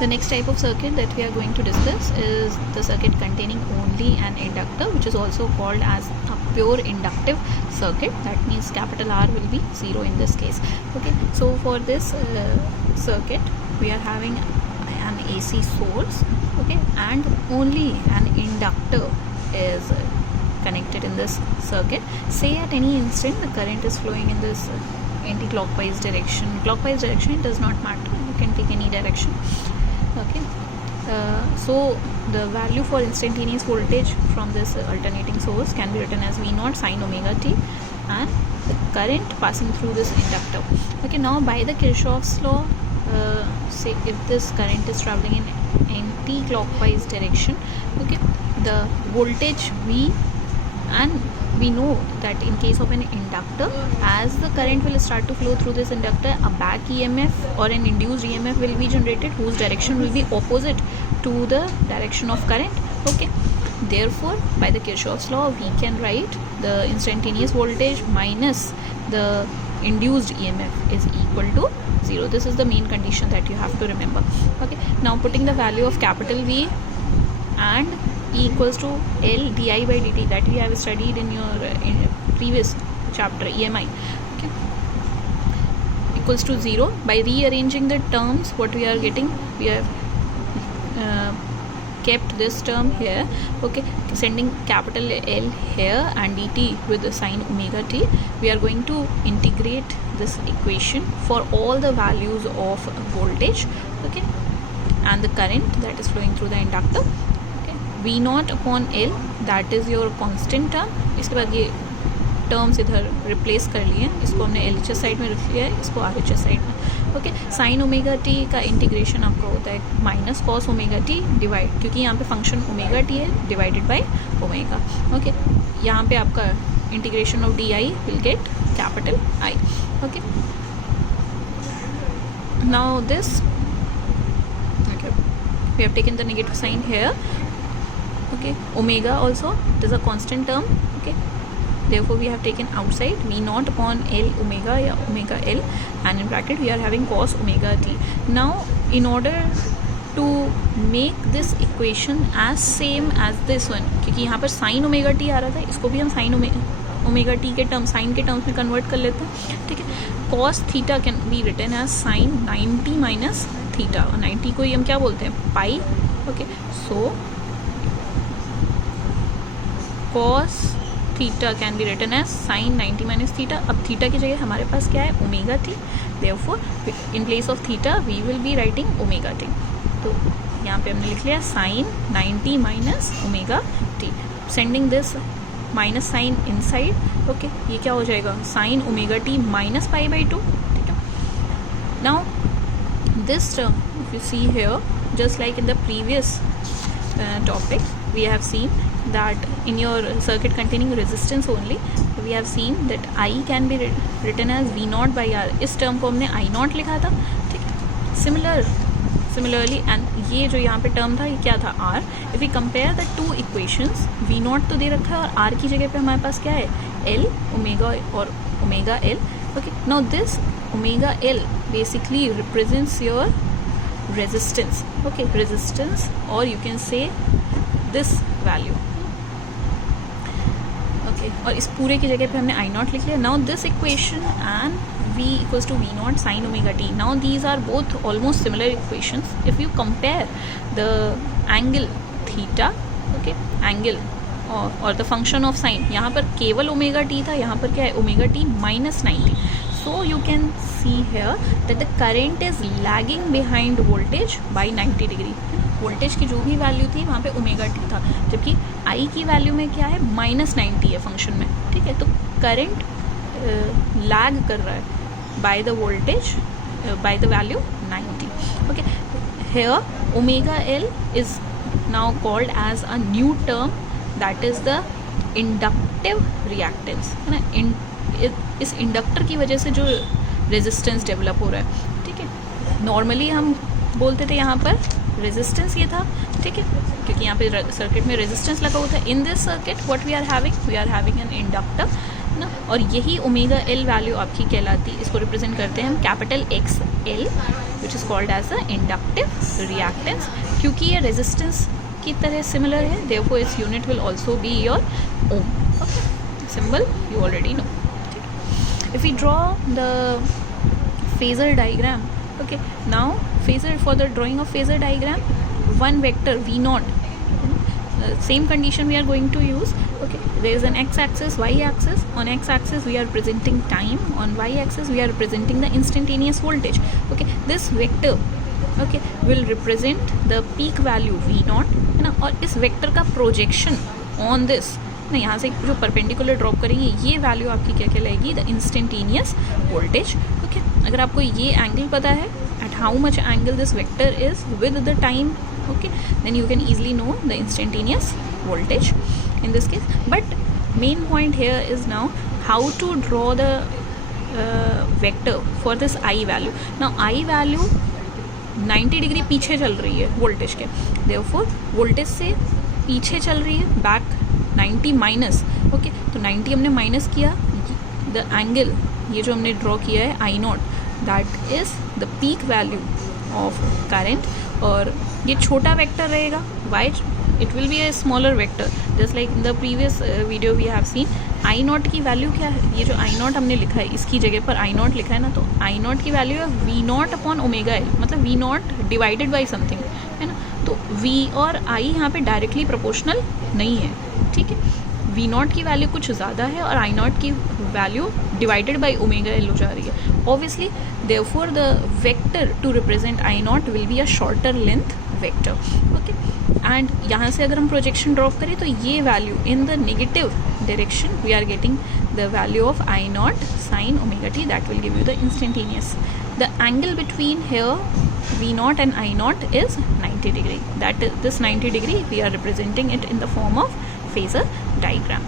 The next type of circuit that we are going to discuss is the circuit containing only an inductor, which is also called as a pure inductive circuit. That means capital R will be 0 in this case. Okay, so for this circuit we are having an AC source, okay, and only an inductor is connected in this circuit. Say at any instant the current is flowing in this anti-clockwise direction. Clockwise direction, it does not matter, you can take any direction. Okay, so the value for instantaneous voltage from this alternating source can be written as V naught sine omega t, and the current passing through this inductor. Okay, now by the Kirchhoff's law, say if this current is traveling in anti-clockwise direction, okay, the voltage V, and we know that in case of an inductor, as the current will start to flow through this inductor, a back EMF or an induced EMF will be generated whose direction will be opposite to the direction of current. Okay, therefore by the Kirchhoff's law we can write the instantaneous voltage minus the induced EMF is equal to 0. This is the main condition that you have to remember. Okay, now putting the value of capital V and E equals to L di by dt that we have studied in your previous chapter EMI, okay, equals to 0. By rearranging the terms, what we are getting, we have kept this term here, okay, sending capital L here and dt with the sine omega t. We are going to integrate this equation for all the values of voltage, okay, and the current that is flowing through the inductor. V naught upon L, that is your constant term. इसके बाद ये terms इधर replace कर लिए, इसको हमने LHS side में रख लिया है, इसको RHS साइड में. ओके, साइन ओमेगा टी का इंटीग्रेशन आपका होता है minus cos omega T divide, क्योंकि यहाँ पे फंक्शन ओमेगा टी है, डिवाइडेड बाय ओमेगा. ओके, यहाँ पे आपका integration of D I will get capital I. Okay, now this, okay, we have taken the negative sign here. Okay, omega also, it is a constant term. Okay, therefore we have taken outside V naught upon L omega या omega L, and in bracket we are having cos omega t. Now in order to make this equation as same as this one, क्योंकि यहाँ पर sin omega t आ रहा था, इसको भी हम sin omega t के टर्म, sin के टर्म्स में कन्वर्ट कर लेते हैं. ठीक है, cos theta can be written as sin 90 minus theta. 90 को ही हम क्या बोलते हैं, pi. Okay, so cos theta can be written as sine 90 minus theta. अब थीटा की जगह हमारे पास क्या है, omega t. Therefore in place of theta we will be writing omega t. तो यहाँ पे हमने लिख लिया sine 90 minus omega t, sending this minus sine inside. Okay, ये क्या हो जाएगा, sine omega t minus pi by 2. ठीक है, now this term if you see here, just like in the previous topic, we have seen that in your circuit containing resistance only, we have seen that I can be written as V naught by R. इस term को हमने I naught लिखा था. ठीक है, similarly, and ये जो यहाँ पे टर्म था, ये क्या था, R. If we compare the two equations, V naught तो दे रखा है और R की जगह पे हमारे पास क्या है, L ओमेगा और omega L. Okay, now this omega L basically represents your resistance. Okay, resistance, or you can say this value. Okay, और इस पूरे की जगह पे हमने I naught लिख लिया. Now this equation and V equals to V naught sin omega t. Now these are both almost similar equations. If you compare the angle theta, okay, angle और the function of sin, यहाँ पर केवल omega t था, यहाँ पर क्या है, omega t minus 90. So you can see here that the current is lagging behind voltage by 90 degree. Voltage की जो भी वैल्यू थी वहाँ पे ओमेगा टी था, जबकि आई की वैल्यू में क्या है, माइनस 90 है फंक्शन में. ठीक है, तो करंट लैग कर रहा है by the voltage, by the value 90. Okay, here omega L is now called as a new term, that is the inductive reactance, है ना. इस इंडक्टर की वजह से जो रेजिस्टेंस डेवलप हो रहा है. ठीक है, नॉर्मली हम बोलते थे यहाँ पर रेजिस्टेंस ये था. ठीक है, क्योंकि यहाँ पे सर्किट में रेजिस्टेंस लगा हुआ था. In this circuit what we are having an inductor ना, और यही ओमेगा एल वैल्यू आपकी कहलाती है. इसको रिप्रेजेंट करते हैं हम capital x L which is called as the inductive reactance. क्योंकि ये resistance की तरह similar है, therefore its unit will also be your ohm. Okay, symbol you already know. If we draw the phasor diagram, okay, now phasor, for the drawing of phasor diagram, one vector v naught, same condition we are going to use. Okay, there is an x-axis, y-axis. On x-axis we are representing time, on y-axis we are representing the instantaneous voltage. Okay, this vector, okay, will represent the peak value v naught, है ना, और इस vector का projection on this ना, यहाँ से जो perpendicular drop करेंगे ये वैल्यू आपकी क्या कहलाएगी, द इंस्टेंटेनियस वोल्टेज. ओके, अगर आपको ये एंगल पता है at how much angle this vector is with the time, okay, then you can easily know the instantaneous voltage in this case. But main point here is now how to draw the vector for this I value. Now I value 90 degree पीछे चल रही है voltage के, therefore voltage से पीछे चल रही है, बैक 90 माइनस. ओके, तो 90 हमने माइनस किया, द एंगल ये जो हमने ड्रॉ किया है I naught, that is the peak value of current. और ये छोटा वेक्टर रहेगा, why it will be a smaller vector, just like in the previous video we have seen. I naught की वैल्यू क्या है, ये जो आई नॉट हमने लिखा है इसकी जगह पर आई नॉट लिखा है ना, तो आई नॉट की वैल्यू है V naught upon omega L, मतलब V naught divided by something, है ना. तो वी और आई यहाँ पे डायरेक्टली प्रोपोर्शनल नहीं है, ठीक है. वी नॉट की वैल्यू कुछ ज़्यादा है और आई नॉट की value divided by omega L हो जा रही है. Obviously therefore the vector to represent I naught will be a shorter length vector. Okay, and यहाँ से अगर हम प्रोजेक्शन ड्रॉ करें तो ये value in the negative direction we are getting the value of I naught sine omega t, that will give you the instantaneous. The angle between here V naught and I naught is 90 degree. That is, this 90 degree we are representing it in the form of phasor diagram.